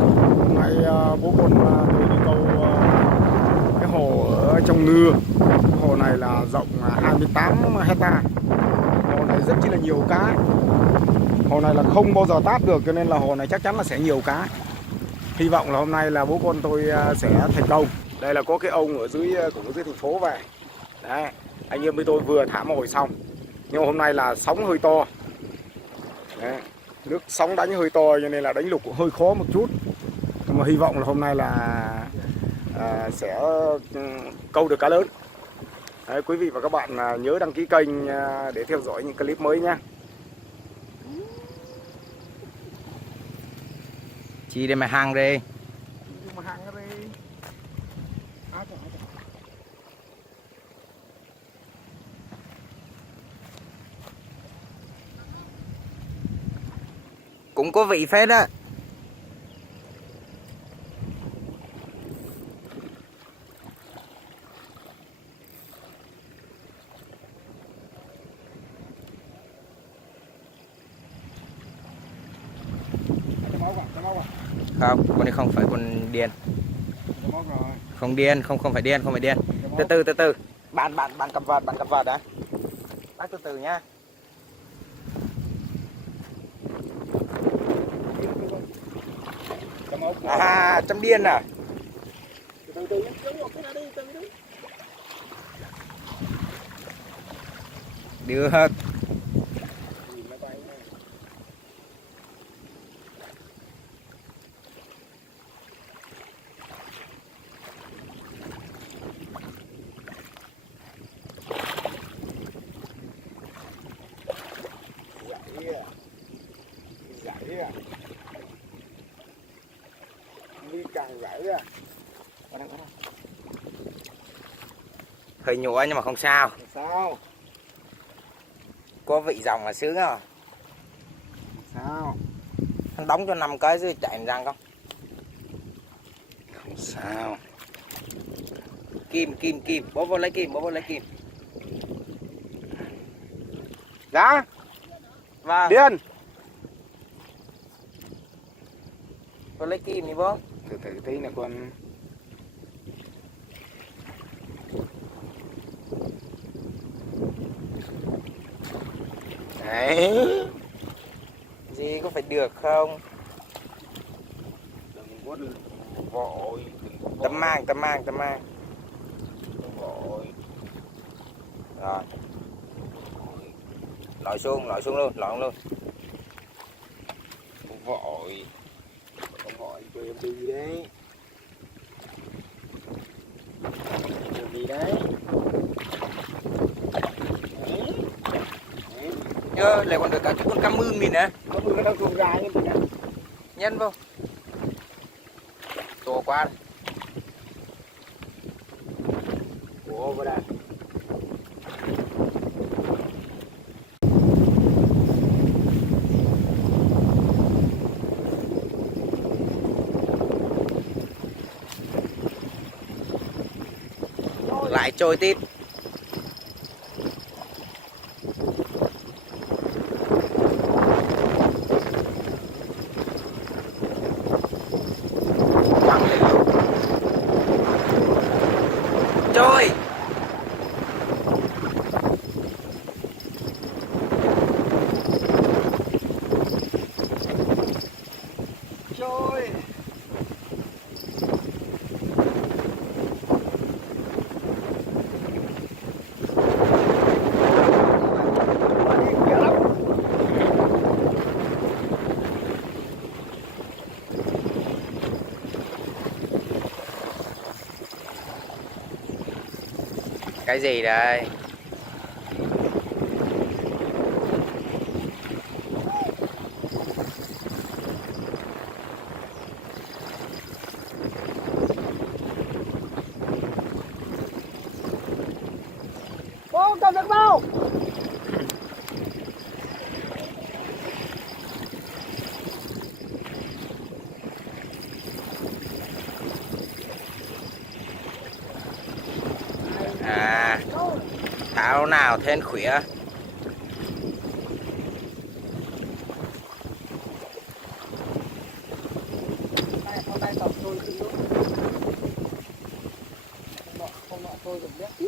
bác. Hôm nay bố con tôi đi câu cái hồ ở trong Nưa. Cái hồ này là rộng 28 hecta. Hồ này rất chi là nhiều cá. Hồ này là không bao giờ tát được, cho nên là hồ này chắc chắn là sẽ nhiều cá. Hy vọng là hôm nay là bố con tôi sẽ thành công. Đây là có cái ông ở dưới thành phố về. Đấy, anh em với tôi vừa thả mồi xong. Nhưng hôm nay là sóng hơi to. Đấy, nước sóng đánh hơi to cho nên là đánh lục cũng hơi khó một chút. Nhưng mà hy vọng là hôm nay là sẽ câu được cá lớn. Đấy, quý vị và các bạn nhớ đăng ký kênh để theo dõi những clip mới nhé. Chi để mà hàng đi. Cũng có vị phết á. Không, con này không phải con điên. Không điên, không phải điên, không phải điên. Từ từ. Bạn cầm vợt đã. Bác từ từ nhá. À, chấm điên à? Được. Hơi nhúa nhưng mà không sao. Sao? Có vị dòng là sướng không? Sao? Hắn đóng cho 5 cái dưới chạy răng không? Không sao. Kim, bố vô lấy kim. Dạ? Vâng. Điên. Vô lấy kim đi bố. Từ tí nè con. Đấy. Gì có phải được không? Đừng có vội. Tấm mang. Đừng vội. Rồi. Lội xuống luôn. Không vội. Không vội cho em đi đấy. Em đi đấy. Nhớ lại còn được cả con cam mương đi nè. Có mưa nó đâu xuống ra như thế này. Nhân vô. To quá. Ủa vào đây. Lại trôi tiếp. Trôi. Cái gì đây? Bố cầm được bao. À, thảo nào thêm khỏe. tay tọc trôi từng lúc. Không nọ trôi được biết.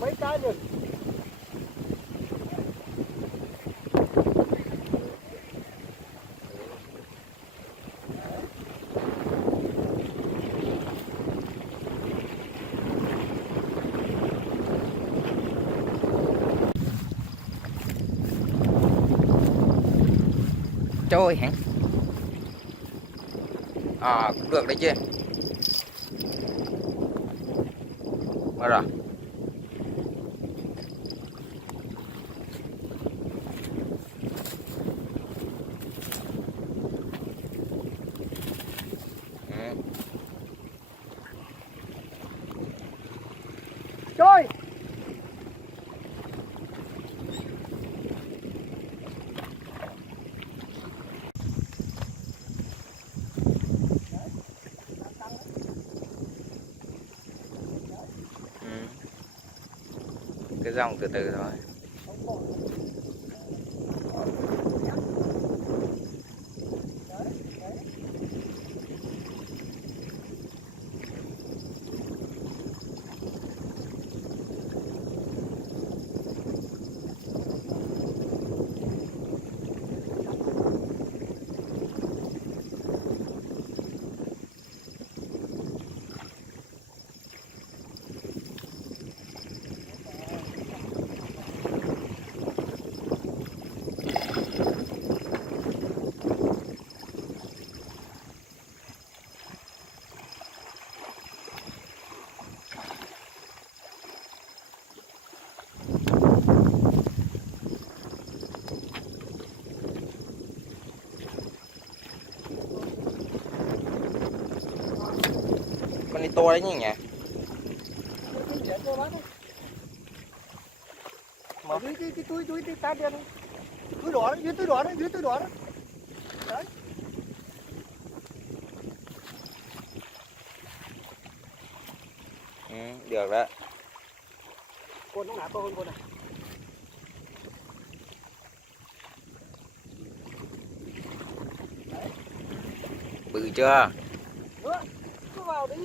Mấy cái được. Trôi hả? Cũng được đấy chứ. Rồi rồi. Trôi. Cứ dòng từ từ thôi. Con đi to đấy nhỉ? Cái túi tá đen. Túi đỏ đó, dưới túi đỏ đó, dưới túi đỏ đó. Đấy. Được đó. Con nó ngã to hơn con này. Bự chưa? Cứ vào đi.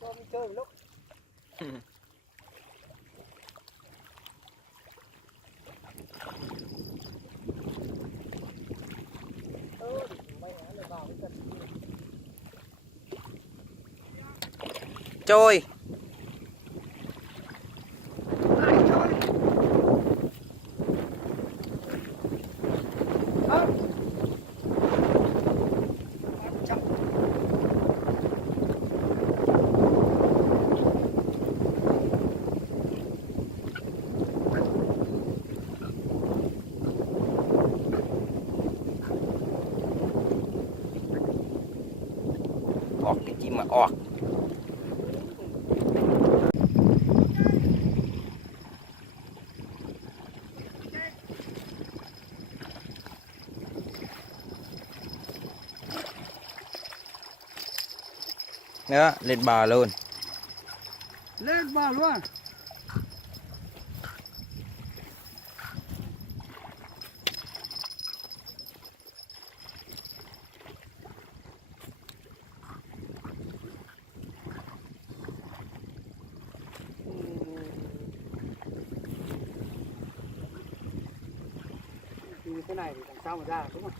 Cho mình chơi một lúc. Trôi. Ọt cái chim mà ọt. Đó, lên bờ luôn. Lên bờ luôn. Như thế này thì làm sao mà ra đúng không?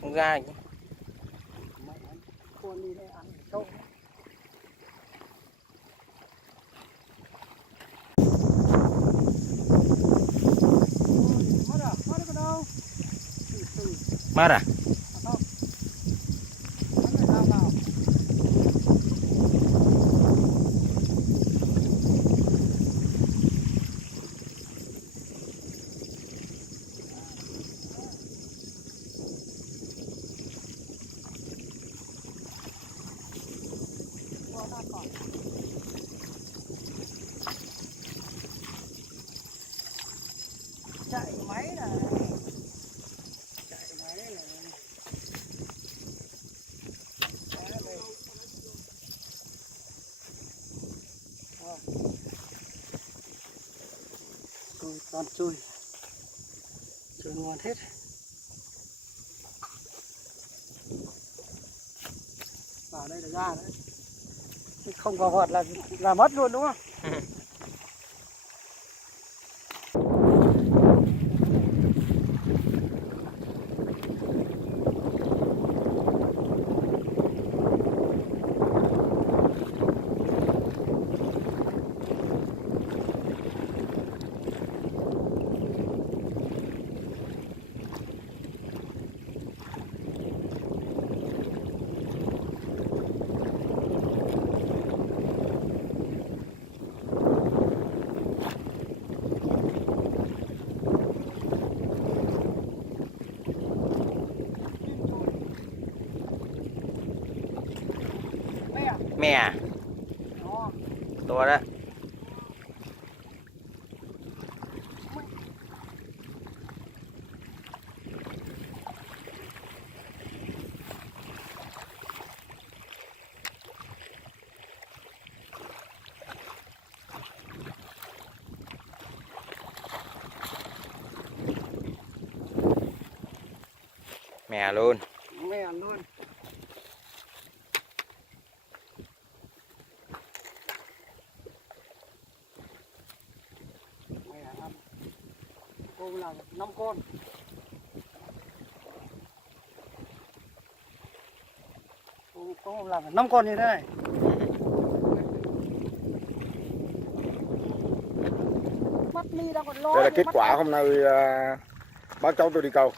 Không ra chứ. Con đi đây ăn sâu. Mất à? Không. Vẫn phải lao vào. Chạy máy này. Chạy máy này. Rồi, toàn trôi. Trôi ngon hết. Vào đây là ra đấy. Không vào hoạt là mất luôn đúng không? Mè à? To đấy. Mè luôn. Mè luôn. Cô là 5 con. Cô làm 5 con như thế này. Mắt mi đang còn lo. Đây là kết quả hôm nay bác cháu tôi đi câu.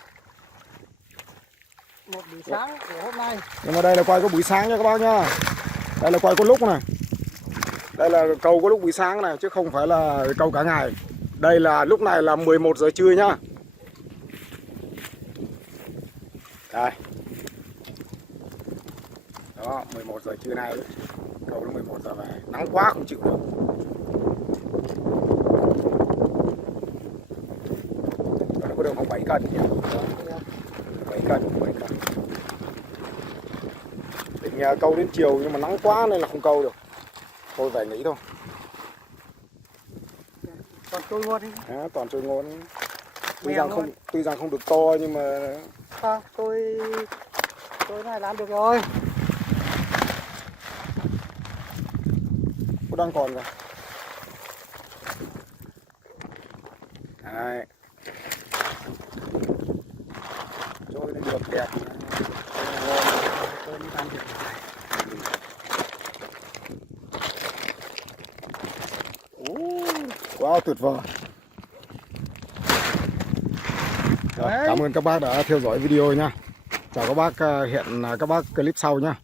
Một buổi sáng của hôm nay. Nhưng mà đây là quay có buổi sáng nha các bác nhá. Đây là quay có lúc này. Đây là câu có lúc buổi sáng này chứ không phải là câu cả ngày. Đây là lúc này là 11 giờ trưa nhá. Đây. Đó, 11 giờ trưa nay câu đến 11 giờ về. Nắng quá không chịu được. Đó, nó có được không 7 cân nhỉ? 7 cân, 7 cân. Định câu đến chiều nhưng mà nắng quá nên là không câu được. Thôi về nghỉ thôi. Toàn trôi ngon đi. Đó, toàn trôi ngon. Tuy rằng không được to nhưng mà tôi này làm được rồi. Cô đang còn rồi. Đấy. Trôi lên được đẹp. Tôi đi ăn được. Quá tuyệt vời. Rồi, cảm ơn các bác đã theo dõi video nha. Chào các bác, hẹn các bác clip sau nha.